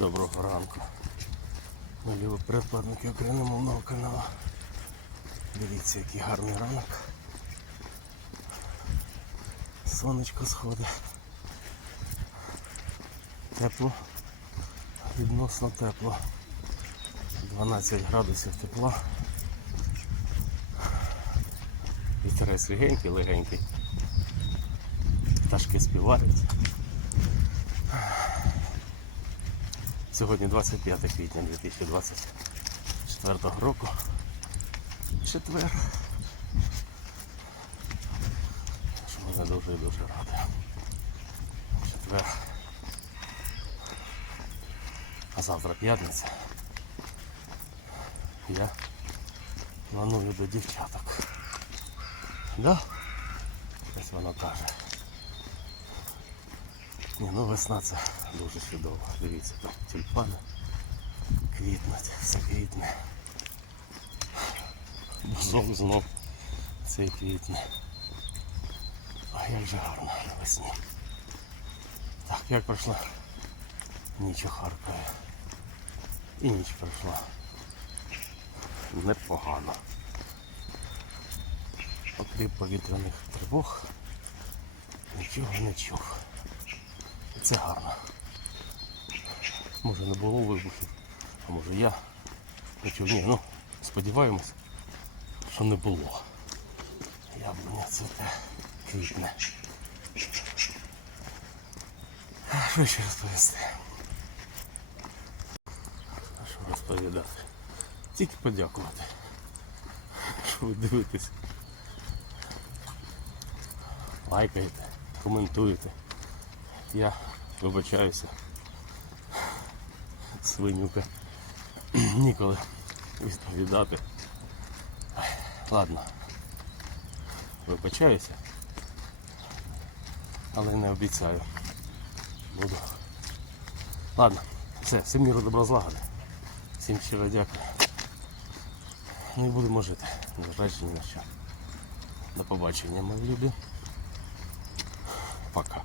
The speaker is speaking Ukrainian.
Доброго ранку. Мої передплатники україномовного каналу. Дивіться, який гарний ранок. Сонечко сходить. Тепло. Відносно тепло. 12 градусів тепла. Вітерець легенький, легенький. Пташки співають. Сьогодні 25 квітня 2024 року. Четвер. Що мене дуже і дуже радує. Четвер. А завтра п'ятниця. Я планую до дівчаток. Да? Ось воно каже. Ні, ну весна це дуже чудово. Дивіться, там тюльпани квітнуть, все квітне. Бузок знов це квітне. А як же гарно навесні. Так, як пройшла ніч у Харкові. І ніч пройшла. Непогано. Окрім повітряних тривог, нічого не чув. Це гарно. Може не було вибухів, а може я чув. Ні, ну сподіваємось, що не було. Яблуня цвіте, квітне. Що ще розповісти? Що розповідати? Тільки подякувати. Що ви дивитесь. Лайкаєте, коментуєте. Я вибачаюся. Свинюка. Ніколи відповідати. Ладно. Вибачаюся. Але не обіцяю. Буду. Ладно, все, всім міру добра злагоди. Всім щиро дякую. Не будемо жити, незважаючи ні на що. До побачення, мої любі. Пока.